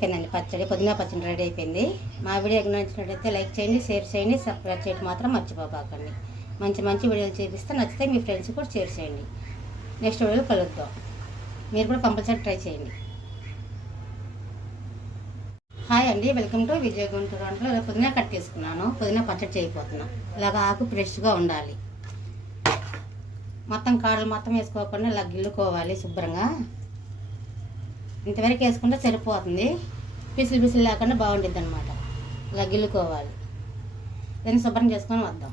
అయిపోయిందండి పచ్చడి పుదీనా పచ్చడి రెడీ అయిపోయింది. మా వీడియో నచ్చినట్లయితే లైక్ చేయండి షేర్ చేయండి సబ్స్క్రైబ్ చేయడం మాత్రం మర్చిపోకండి మంచి మంచి వీడియోలు చూపిస్తే నచ్చితే మీ ఫ్రెండ్స్ కూడా షేర్ చేయండి. నెక్స్ట్ వీడియోలో కలుద్దాం. మీరు కూడా కంపల్సరీ ట్రై చేయండి. హాయ్ అండి వెల్కమ్ టు విజయ గుంటూరు అంటే ఇలా పుదీనా కట్ చేసుకున్నాను. పుదీనా పచ్చడి చేయబోతున్నా. ఇలాగ ఆకు ఫ్రెష్గా ఉండాలి. మొత్తం కాడలు మొత్తం వేసుకోకుండా ఇలా గిల్లుకోవాలి శుభ్రంగా. ఇంతవరకు వేసుకుంటే సరిపోతుంది. పిసిలు పిసిలు లేకుండా బాగుంటుంది అనమాట ఇలా గిల్లుకోవాలి. దాన్ని శుభ్రం చేసుకొని వద్దాం.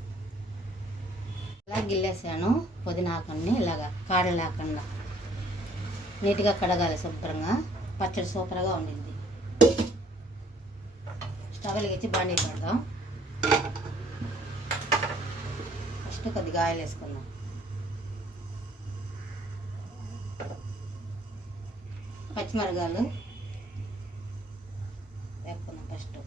ఇలా గిల్లేసాను పుదీనాకన్ని ఇలాగా కాడ లేకుండా. నీట్గా కడగాలి శుభ్రంగా. పచ్చడి సూపర్గా ఉండింది స్టవ్ వెలిగించి బాండీ పెడదాం. ఫస్ట్ కొద్దిగా ఆయిల్ వేసుకుందాం. పచ్చిమిరగాలు వేపుకున్నాం ఫస్ట్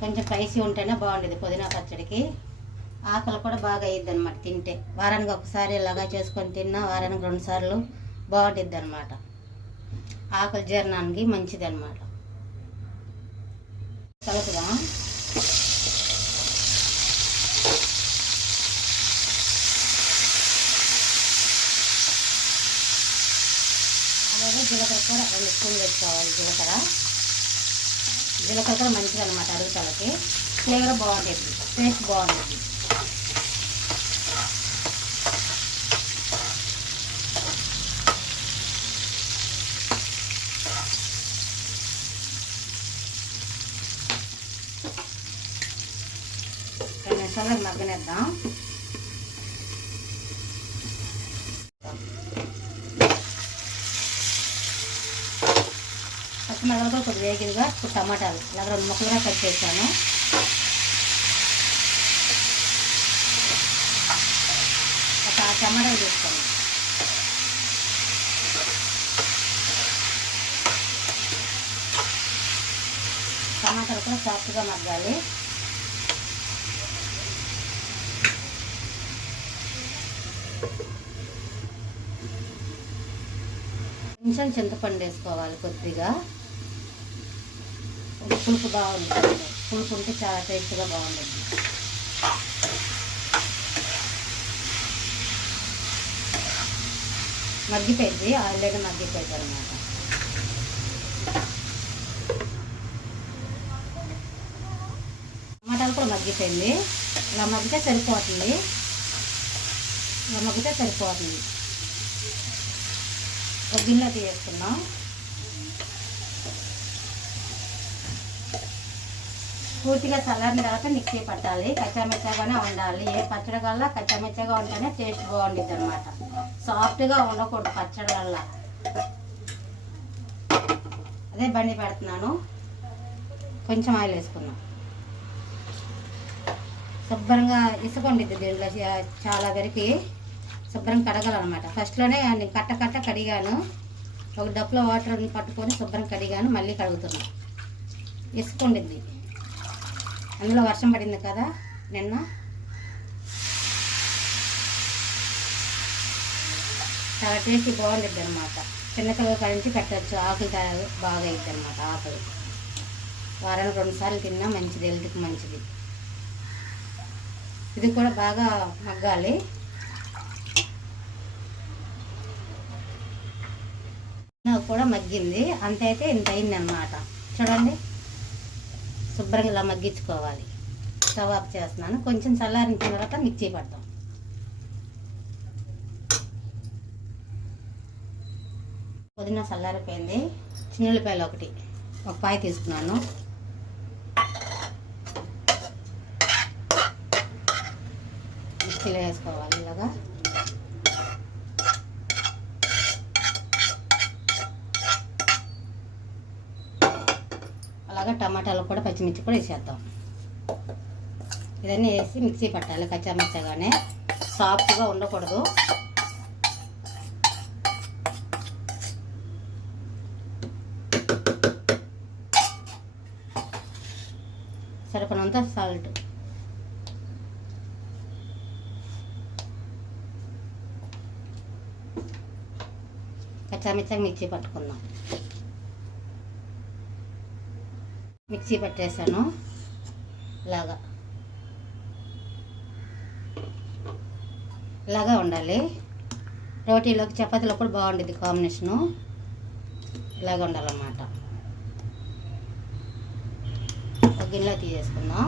కొంచెం స్పైసీ ఉంటేనే బాగుండేది పుదీనా పచ్చడికి. ఆకలి కూడా బాగా అయ్యిద్ది అనమాట తింటే. వారానికి ఒకసారి ఇలాగా చేసుకొని తిన్నా వారానికి రెండు సార్లు బాగుంటుంది అనమాట ఆకలి జీర్ణానికి మంచిది అనమాట కలుపుదాం. అలాగే జీలకర్ర కూడా రెండు స్పూన్లు వేసుకోవాలి జీలకర్ర. జీలకర్ర కూడా మంచిది అనమాట అరుగుతలకి ఫ్లేవర్ బాగుంటుంది టేస్ట్ బాగుంటుంది. రెండు నిమిషాలు మగ్గనేద్దాం. పచ్చిమిరపకాయలు కూడా వేగిరిగా ఇప్పుడు టమాటాలు. ఇలా రెండు ముక్కలుగా కట్ చేశాను. ఒక టమాటాలు తీసుకోండి టమాటాలు కూడా సాఫ్ట్గా మగ్గాలి. కొంచెం చింతపండు వేసుకోవాలి కొద్దిగా. పులుపు బాగుంటుంది. పులుపు ఉంటే చాలా టేస్ట్గా బాగుంటుంది. మగ్గిపోయింది. ఆయిల్లోనే మగ్గిపోయింది అనమాట టమాటాలు కూడా మగ్గిపోయింది. ఇలా మగ్గితే సరిపోతుంది. ఇలా మగ్గితే సరిపోతుంది. ఒక గిన్నె తీసుకున్నాం పూర్తిగా చల్లారిన తర్వాత మిక్సీ పట్టాలి. కచ్చామెచ్చగానే ఉండాలి ఏ పచ్చడి కల్లా కచ్చామెచ్చగా ఉంటేనే టేస్ట్ బాగుండిద్ది అనమాట సాఫ్ట్గా ఉండకూడదు పచ్చడి వల్ల అదే బండి పెడుతున్నాను. కొంచెం ఆయిల్ వేసుకున్నాం శుభ్రంగా ఇసుకుండిద్ది దీంట్లో చాలా వరకు. శుభ్రం కడగాలన్నమాట. ఫస్ట్లోనే నేను కట్ట కట్ట కడిగాను. ఒక డప్పులో వాటర్ పట్టుకొని శుభ్రం కడిగాను. మళ్ళీ కడుగుతున్నాను ఇసుకుండిద్ది అందులో వర్షం పడింది కదా నిన్న. చాలా టేస్టీ బాగుంటుంది అనమాట చిన్నపిల్లల నుంచి పెట్టచ్చు ఆకులు తయారు బాగా అవుతుంది అనమాట ఆకులు. వారానికి రెండు సార్లు తిన్నా మంచిది హెల్త్కి మంచిది. ఇది కూడా బాగా మగ్గాలి. నాకు కూడా మగ్గింది. అంత అయితే ఇంత అయింది అనమాట చూడండి. శుభ్రంగా ఇలా మగ్గించుకోవాలి. స్టవ్ చేస్తున్నాను. కొంచెం చల్లారిన తర్వాత మిక్సీ పడతాం. పుదీనా చల్లారిపోయింది. చిన్నుల్లిపాయలు ఒకటి. ఒక పాయ తీసుకున్నాను. మిక్సీలో వేసుకోవాలి. బాగా టమాటాలు కూడా పచ్చిమిర్చి కూడా వేసేద్దాం. ఇవన్నీ వేసి మిక్సీ పట్టాలి కచ్చామచ్చగానే. సాఫ్ట్గా ఉండకూడదు. సరిపడంత సాల్ట్. కచ్చామిచ్చగా మిక్సీ పట్టుకుందాం. మిక్సీ పట్టేసాను ఇలాగా ఇలాగా ఉండాలి. రోటీలోకి చపాతీలో కూడా బాగుండేది కాంబినేషను. ఇలాగ ఉండాలన్నమాట. ఒక గిన్నెలో తీసేసుకుందాం.